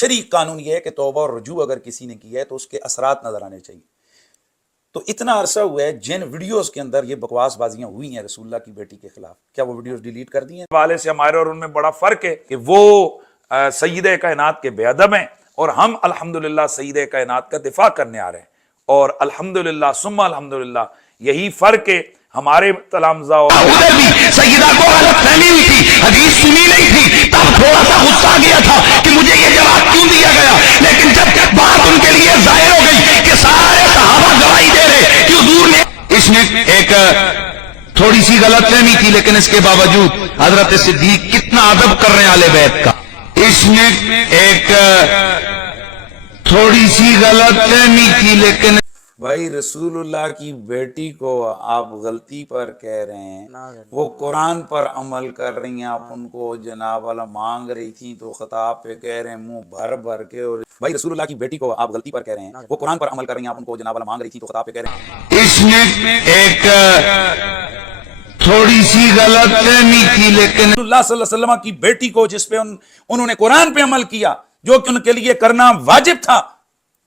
شرعی قانون یہ ہے کہ توبہ اور رجوع اگر کسی نے کی ہے تو اس کے اثرات نظر آنے چاہیے. تو اتنا عرصہ ہوا ہے جن ویڈیوز کے اندر یہ بکواس بازیاں ہوئی ہیں رسول اللہ کی بیٹی کے خلاف، کیا وہ ویڈیوز ڈیلیٹ کر دی ہیں؟ والے سے ہمارے اور ان میں بڑا فرق ہے کہ وہ سیدہ کائنات کے بے ادب ہیں اور ہم الحمدللہ سیدہ کائنات کا دفاع کرنے آ رہے ہیں، اور الحمدللہ ثم الحمدللہ یہی فرق ہے ہمارے تلامذہ اور ادھر بھی سیدہ کو غلط فہمی ہوئی تھی، حدیث سنی نہیں تھی، تب تھوڑا سا غصہ آ گیا تھا کہ مجھے یہ جواب کیوں دیا گیا، لیکن جب بات ان کے لیے ظاہر ہو گئی کہ سارے صحابہ گواہی دے رہے کہ حضور نے، اس نے ایک تھوڑی سی غلط فہمی تھی لیکن اس کے باوجود حضرت صدیق کتنا ادب کر رہے ہیں اہل بیت کا، اس نے ایک تھوڑی سی غلط فہمی تھی لیکن بھائی رسول اللہ کی بیٹی کو آپ غلطی پر کہہ رہے ہیں، وہ قرآن پر عمل کر رہی ہیں، آپ ان کو جناب والا مانگ رہی تھی تو خطاب پہ کہہ رہے ہیں منہ بھر بھر کے. اور بھائی رسول اللہ کی بیٹی کو آپ غلطی پر کہہ رہے ہیں، وہ قرآن پر عمل کر رہی ہیں، آپ ان کو جناب والا مانگ رہی تھی تو خطاب پہ کہہ رہے ہیں. اس نے ایک تھوڑی سی غلط فہمی تھی لیکن رسول اللہ صلی اللہ علیہ وسلم کی بیٹی کو جس پہ انہوں نے قرآن پہ عمل کیا جو کہ ان کے لیے کرنا واجب تھا،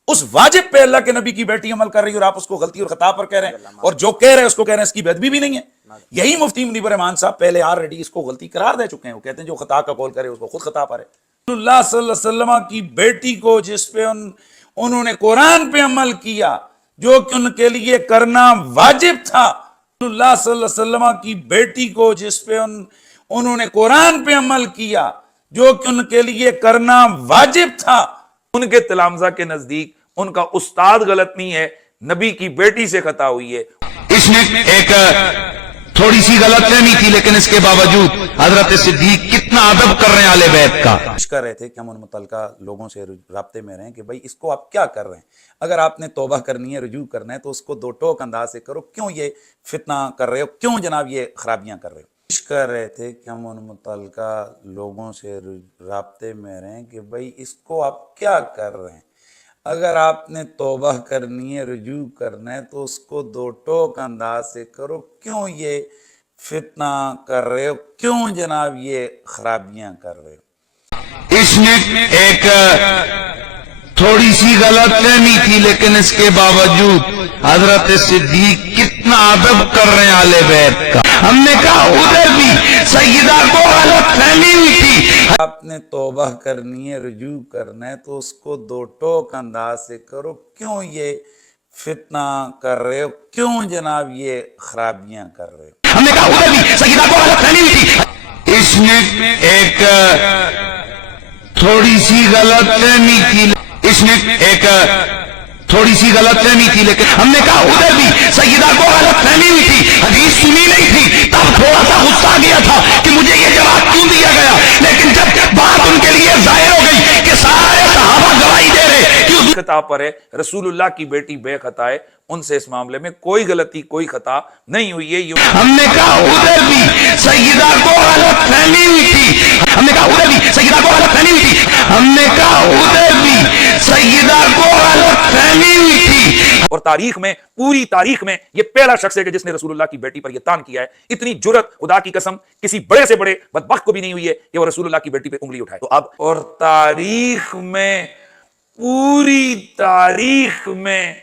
اس واجب پہ اللہ کے نبی کی بیٹی عمل کر رہی ہے اور آپ اس کو غلطی اور خطا پر کہہ رہے ہیں، اور جو کہہ رہے ہیں اس کو کہہ رہے ہیں اس کی بے ادبی بھی نہیں ہے. یہی مفتی منیب رحمان صاحب پہلے آلریڈی اس کو غلطی قرار دے چکے ہیں، وہ کہتے ہیں جو خطا کا قول کرے اس کو خود خطا پر ہے. رسول اللہ صلی اللہ علیہ وسلم کی بیٹی کو جس پہ انہوں نے قرآن پہ عمل کیا جو کہ ان کے لیے کرنا واجب تھا، رسول اللہ صلی اللہ علیہ وسلم کی بیٹی کو جس پہ انہوں نے قرآن پہ عمل کیا جو کہ ان کے لیے کرنا واجب تھا. ان کے تلامذہ کے نزدیک ان کا استاد غلط نہیں ہے، نبی کی بیٹی سے خطا ہوئی ہے. اس نے ایک تھوڑی سی غلط فہمی تھی لیکن اس کے باوجود حضرت صدیق کتنا ادب کر رہے ہیں اہل بیت کا. کوشش کر رہے تھے کہ ہم ان متعلقہ لوگوں سے رابطے میں رہیں کہ بھائی اس کو آپ کیا کر رہے ہیں، اگر آپ نے توبہ کرنی ہے رجوع کرنا ہے تو اس کو دو ٹوک انداز سے کرو، کیوں یہ فتنہ کر رہے ہو، کیوں جناب یہ خرابیاں کر رہے ہو. کوشش کر رہے تھے کہ ہم ان متعلقہ لوگوں سے رابطے میں رہیں کہ بھائی اس کو آپ کیا کر رہے ہیں، اگر آپ نے توبہ کرنی ہے رجوع کرنا ہے تو اس کو دو ٹوک انداز سے کرو، کیوں یہ فتنہ کر رہے ہو، کیوں جناب یہ خرابیاں کر رہے ہو. اس نے ایک تھوڑی سی غلط فہمی تھی لیکن اس کے باوجود حضرت صدیق کتنا ادب کر رہے ہیں اہل بیت کا. ہم نے کہا ادھر بھی سیدہ کو غلط فہمی ہوئی تھی. آپ نے توبہ کرنی ہے رجوع کرنا ہے تو اس کو دو ٹوک انداز سے کرو، کیوں یہ فتنہ کر رہے ہو، کیوں جناب یہ خرابیاں کر رہے ہو. ہم نے کہا ادھر بھی سیدہ کو غلط فہمی ہوئی تھی. اس نے ایک تھوڑی سی غلط فہمی تھی، اس نے ایک تھوڑی سی غلط فہمی تھی لیکن ہم نے کہا ادھر بھی سیدہ کو غلط فہمی ہوئی تھی، حدیث سنی نہیں تھی، تب تھوڑا سا غصہ آ گیا تھا کہ مجھے یہ جواب کیوں دیا گیا، لیکن جب بات ان کے لیے ظاہر ہو گئی کہ سارے صحابہ گواہی دے رہے کہ خطا پر ہے، رسول اللہ کی بیٹی بے خطا ہے، ان سے اس معاملے میں کوئی غلطی کوئی خطا نہیں ہوئی ہے. ہم نے کہا ادھر بھی سیدہ کو غلط فہمی ہوئی تھی، ہم نے کہا ادھر بھی سیدہ کو غلط فہمی ہوئی تھی، ہم نے کہا ادھر بھی سیدہ کو غلط فہمی ہوئی تھی. اور تاریخ میں پوری تاریخ میں یہ پہلا شخص ہے کہ جس نے رسول اللہ کی بیٹی پر یہ تان کیا ہے. اتنی جرت خدا کی قسم کسی بڑے سے بڑے بدبخت کو بھی نہیں ہوئی ہے کہ وہ رسول اللہ کی بیٹی پہ انگلی اٹھائے. تو اب اور تاریخ میں پوری تاریخ میں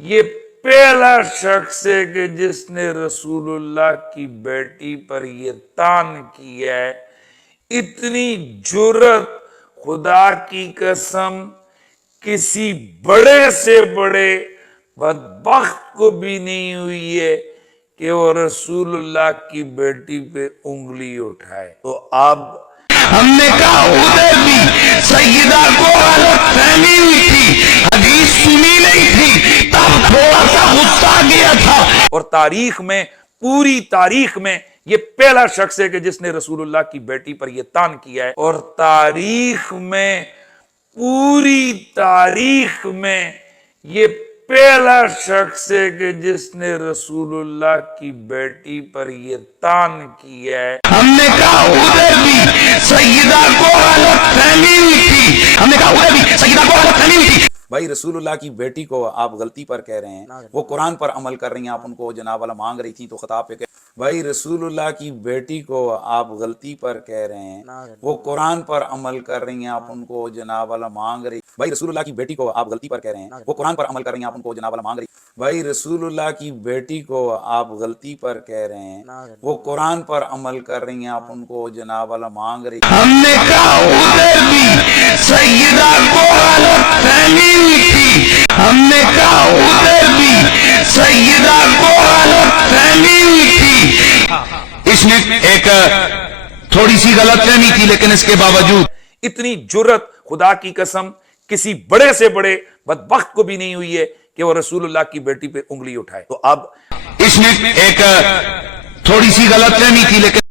یہ پہلا شخص ہے کہ جس نے رسول اللہ کی بیٹی پر یہ تان کیا ہے. اتنی جرت خدا کی قسم کسی بڑے سے بڑے بدبخت کو بھی نہیں ہوئی ہے کہ وہ رسول اللہ کی بیٹی پہ انگلی اٹھائے. تو اب ہم نے کہا ادھر بھی سیدہ کو غلط فہمی ہوئی تھی، حدیث سنی نہیں تھی، تب تھوڑا سا غصہ آ گیا تھا. اور تاریخ میں پوری تاریخ میں یہ پہلا شخص ہے کہ جس نے رسول اللہ کی بیٹی پر یہ تان کیا ہے. اور تاریخ میں پوری تاریخ میں یہ پہلا شخص ہے کہ جس نے رسول اللہ کی بیٹی پر یہ تان کیا ہے. ہم نے کہا ادھر بھی سیدہ کو غلط فہمی ہوئی تھی، ہم نے کہا ادھر بھی سیدہ کو غلط فہمی ہوئی تھی. بھائی رسول اللہ کی بیٹی کو آپ غلطی پر کہہ رہے ہیں، وہ قرآن پر عمل کر رہی ہیں، آپ ان کو جناب والا مانگ رہی تھی تو خطاب پہ بھائی رسول اللہ کی بیٹی کو آپ غلطی پر کہہ رہے ہیں، وہ قرآن پر عمل کر رہی ہیں، آپ ان کو جناب والا مانگ رہی. بھائی رسول اللہ کی بیٹی کو آپ غلطی پر کہہ رہے ہیں، وہ قرآن پر عمل کر رہی ہیں، آپ ان کو جناب والا مانگ رہی. بھائی رسول اللہ کی بیٹی کو آپ غلطی پر کہہ رہے ہیں، وہ قرآن پر عمل کر رہی ہیں، آپ ان کو جناب والا مانگ رہی. ہم نے کہا ادھر بھی سیدہ کو غلط فہمی ہوئی تھی، ہم نے کہا ادھر بھی سیدہ کو غلط فہمی ہوئی تھی. اس میں ایک تھوڑی سی غلط فہمی تھی، لیکن اس کے باوجود اتنی جرت خدا کی قسم کسی بڑے سے بڑے بدبخت کو بھی نہیں ہوئی ہے کہ وہ رسول اللہ کی بیٹی پہ انگلی اٹھائے. تو اب اس میں ایک تھوڑی سی غلط فہمی تھی، لیکن